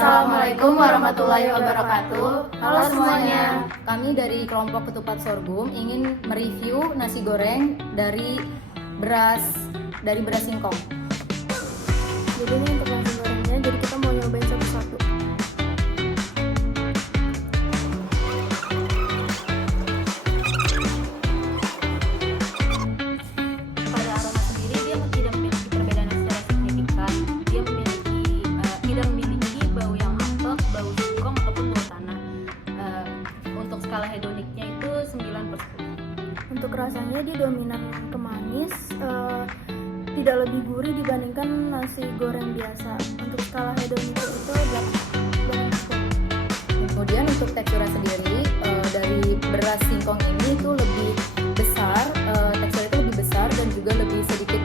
Assalamualaikum warahmatullahi wabarakatuh. Halo semuanya. Kami dari kelompok ketupat sorghum ingin mereview nasi goreng dari beras singkong. Jadi ini untuk nasi gorengnya, jadi kita mau nyobain satu-satu. Pada aroma sendiri dia tidak memiliki perbedaan secara signifikan. Dia tidak memiliki bau yang apek, bau singkong ataupun bau tanah. Untuk skala hedoniknya itu 9/10. Untuk rasanya dia dominan ke manis, tidak lebih gurih dibandingkan nasi goreng biasa. Untuk skala hedoniknya itu 8/10. Kemudian untuk teksturnya sendiri dari beras singkong ini itu lebih besar, teksturnya itu lebih besar dan juga lebih sedikit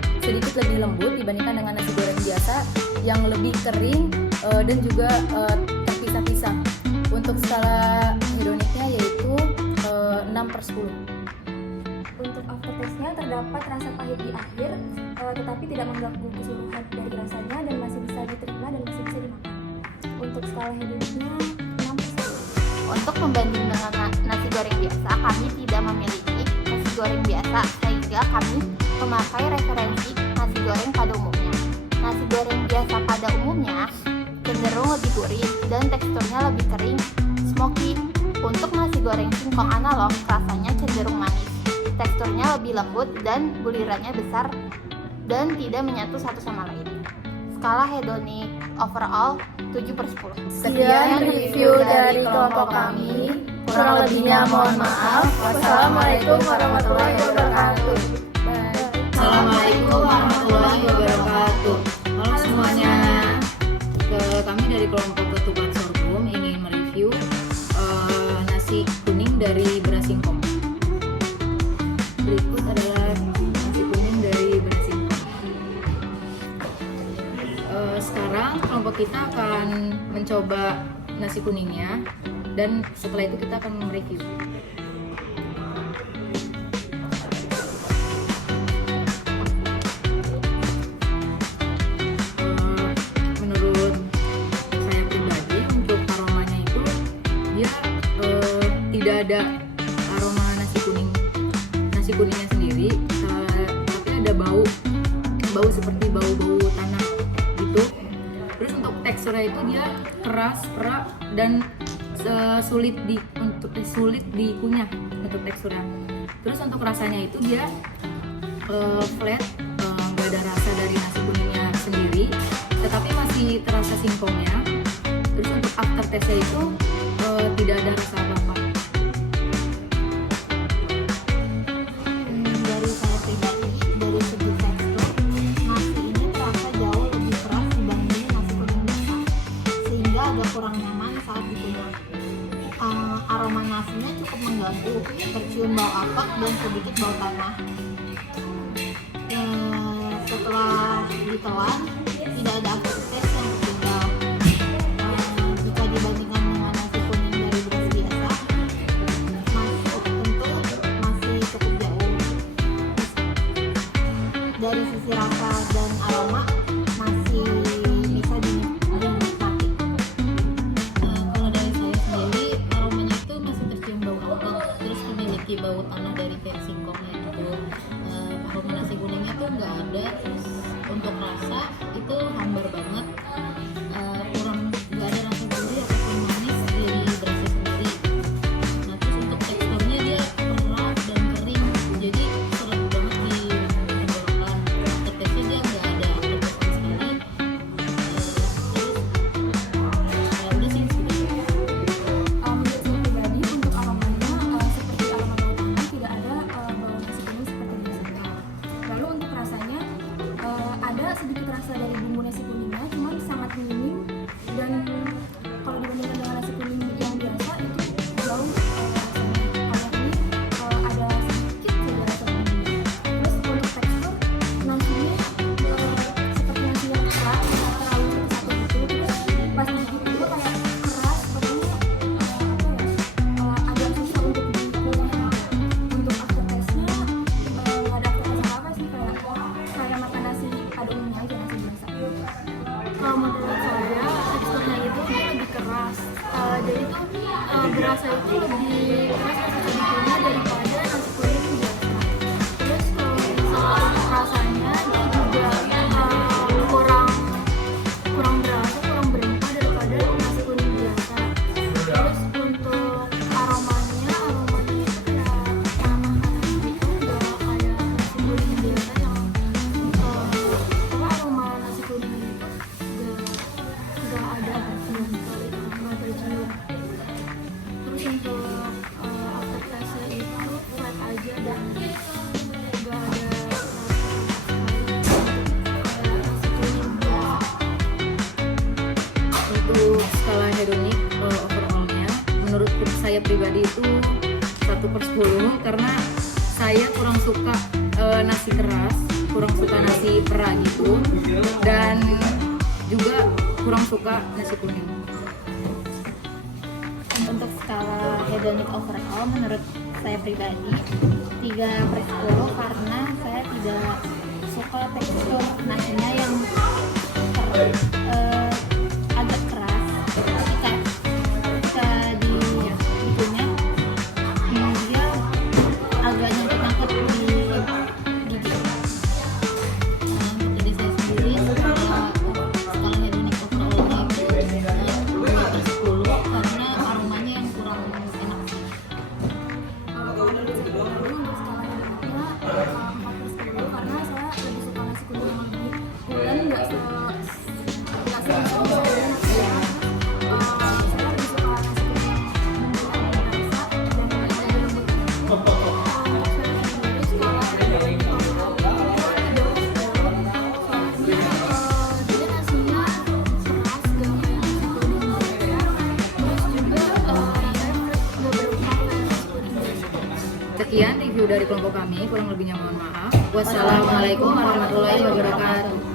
lebih lembut dibandingkan dengan nasi goreng biasa yang lebih kering dan juga terpisah-pisah. Untuk skala hedoniknya yaitu 6/10. Untuk aftertaste-nya terdapat rasa pahit di akhir, tetapi tidak mengganggu keseluruhan dari rasanya dan masih bisa diterima dan masih bisa dimakan. Untuk skala hedoniknya 6/10. Untuk membanding dengan nasi goreng biasa, kami tidak memiliki nasi goreng biasa sehingga kami memakai referensi nasi goreng pada umumnya. Nasi goreng biasa pada umumnya cenderung lebih gurih dan teksturnya lebih kering, smoky. Untuk nasi goreng singkong analog rasanya cenderung manis, teksturnya lebih lembut dan bulirannya besar dan tidak menyatu satu sama lain. Skala hedonik overall 7/10. Sekian review dari kelompok kami. Kurang lebihnya mohon maaf. Wassalamualaikum warahmatullahi wabarakatuh. Assalamualaikum warahmatullahi wabarakatuh. Halo semuanya. Kami dari kelompok ketupat sorghum ingin mereview nasi kuning dari beras singkong. Berikut adalah nasi kuning dari beras singkong. Sekarang kelompok kita akan mencoba nasi kuningnya dan setelah itu kita akan mereview. Menurut saya pribadi untuk aromanya itu dia tidak ada aroma nasi kuningnya sendiri, tapi ada bau seperti bau tanah gitu. Terus untuk teksturnya itu dia keras, perak dan sulit dikunyah untuk teksturnya. Terus untuk rasanya itu dia flat, nggak ada rasa dari nasi kuningnya sendiri, tetapi masih terasa singkongnya. Terus untuk aftertaste-nya itu tidak ada rasa apa-apa. Dari saya pribadi, dari segi tekstur, nasi ini terasa jauh lebih keras dibandingin nasi kuning biasa, sehingga agak kurang nyaman saat dikunyah. Aroma nasinya cukup mengganggu, tercium bau apek dan sedikit bau tanah. Setelah ditelan, tidak ada aftertaste yang tertinggal. Jika dibandingkan dengan nasi kuning dari beras biasa, tentu masih cukup jauh. Dari sisi rasa dan aroma masih bisa dinikmati. Kalau dari saya sendiri, aromanya itu masih tercium bau apek, terus memiliki bau tanah dari versi singkongnya gitu. Aroma nasi kuningnya tuh nggak ada. Terus untuk rasa itu hambar banget, nggak ada rasa gurih ataupun manis dari berasnya sendiri. Nah terus untuk teksturnya dia perak dan kering, jadi seret banget di tenggorokan. Aftertaste-nya dia nggak ada aftertaste sama sekali. Terus ya udah sih segitu. Menurut saya pribadi, untuk aromanya seperti aroma bau tanah, tidak ada bau nasi kuning seperti biasanya. Lalu untuk rasanya ada sedikit rasa dari bumbu nasi kuningnya, cuman sangat minim, dan kalau dibandingkan dengan nasi kuning yang biasa itu jauh rasanya. Kalau ini ada sedikit saja rasa bumbunya. Terus untuk tekstur nasinya seperti nasi yang keras, tidak terlalu satu gitu. Terus pas digigit itu kayak keras, pokoknya agak susah untuk dikunyah. Untuk aftertaste-nya nggak ada aftertaste apa sih, kayak makan nasi pada umumnya aja, nasi biasa. Kalau menurut saya teksturnya itu rasa itu lebih keras rasa bumbunya daripada nasi kuning biasa. Terus kalau misalnya rasanya dia juga kurang berasa, kurang berempah daripada nasi kuning biasa. Terus untuk aromanya itu kayak tanah-tanah gitu, nggak kayak nasi kuning biasa yang aroma nasi kuning itu nggak ada belum kali nggak tercium. Terus untuk aftertaste itu flat aja dan nggak ada kayak nasi kuning biasa. Untuk skala hedonik overallnya, menurut saya pribadi itu 1/10 karena saya kurang suka nasi keras, kurang suka nasi perah gitu, dan juga kurang suka nasi kuning. Untuk skala hedonic overall menurut saya pribadi 3/10 karena saya tidak suka tekstur nasinya yang agak keras ketika dikunyah, dia agak nyangkut di gigi. Untuk diri saya sendiri skala hedonic overallnya itu 2/10 karena aromanya yang kurang enak. Kalau dari saya pribadi untuk skala hedoniknya 4/10 karena saya lebih suka nasi kuning yang lebih pulen, nggak sebisa dengan nasi merah. Saya lebih suka nasi kuning yang bumbunya berasa dan agak lembut. Untuk saya sendiri skala hedonik overall itu 3/10 soalnya dia nasinya keras, nggak kayak nasi kuning biasa. Terus juga rasanya nggak berempah kayak nasi kuning biasa. Sekian review dari kelompok kami, kurang lebihnya mohon maaf. Wassalamualaikum warahmatullahi wabarakatuh.